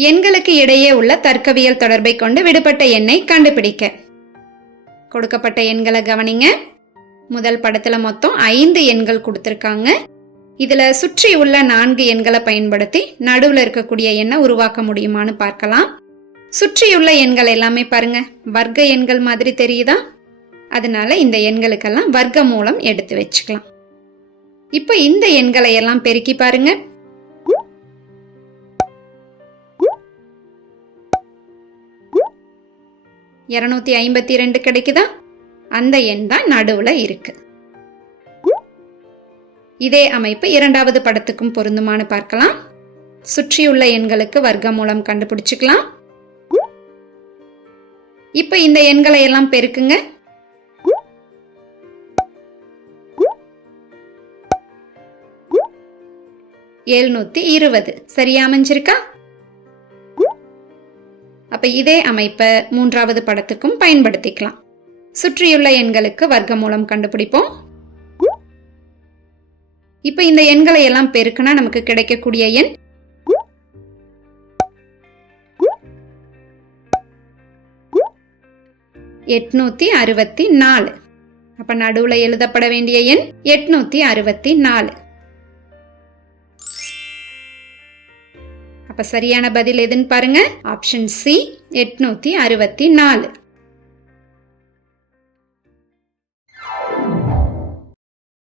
எண்களுக்கு இடையே உள்ள தர்க்கவியல் தொடர்பை கொண்டு விடுபட்ட எண்ணை கண்டுபிடிக்க. கொடுக்கப்பட்ட எண்களை கவனிங்க. முதல் படத்துல மொத்தம் ஐந்து எண்கள் கொடுத்துருக்காங்க. இதுல சுற்றி உள்ள நான்கு எண்களை பயன்படுத்தி நடுவில் இருக்கக்கூடிய எண்ணை உருவாக்க முடியுமான்னு பார்க்கலாம். சுற்றியுள்ள எண்கள் எல்லாமே பாருங்க. வர்க்க எண்கள் மாதிரி தெரியுதா? அதனால இந்த எண்களுக்கெல்லாம் வர்க்க மூலம் எடுத்து வச்சுக்கலாம். இப்போ இந்த எண்களை எல்லாம் பெருக்கி பாருங்க. இருநூத்தி ஐம்பத்தி ரெண்டு கிடைக்குதா? அந்த எண் தான் நடுவுல இருக்கு. இதே அமைப்பு இரண்டாவது படத்துக்கும் பொருந்துமான்னு பார்க்கலாம். சுற்றியுள்ள எண்களுக்கு வர்க்க மூலம் கண்டுபிடிச்சுக்கலாம். இப்ப இந்த எண்களை எல்லாம் பெருக்குங்க. எழுநூத்தி இருபது. சரியா அமைஞ்சிருக்கா? அப்ப இதே அமைப்பை மூன்றாவது படத்துக்கும் பயன்படுத்திக்கலாம். சுற்றியுள்ள எண்களுக்கு வர்க்க மூலம் கண்டுபிடிப்போம். இப்ப இந்த எண்களை எல்லாம் பெருக்கினா நமக்கு கிடைக்கக்கூடிய எண் எட்நூத்தி அறுபத்தி நாலு. அப்ப நடுவுல எழுதப்பட வேண்டிய எண் எட்நூத்தி அறுபத்தி நாலு. அப்ப சரியான பதில் எதுன்னு பாருங்க. ஆப்ஷன் சி எட்நூத்தி அறுபத்தி நாலு.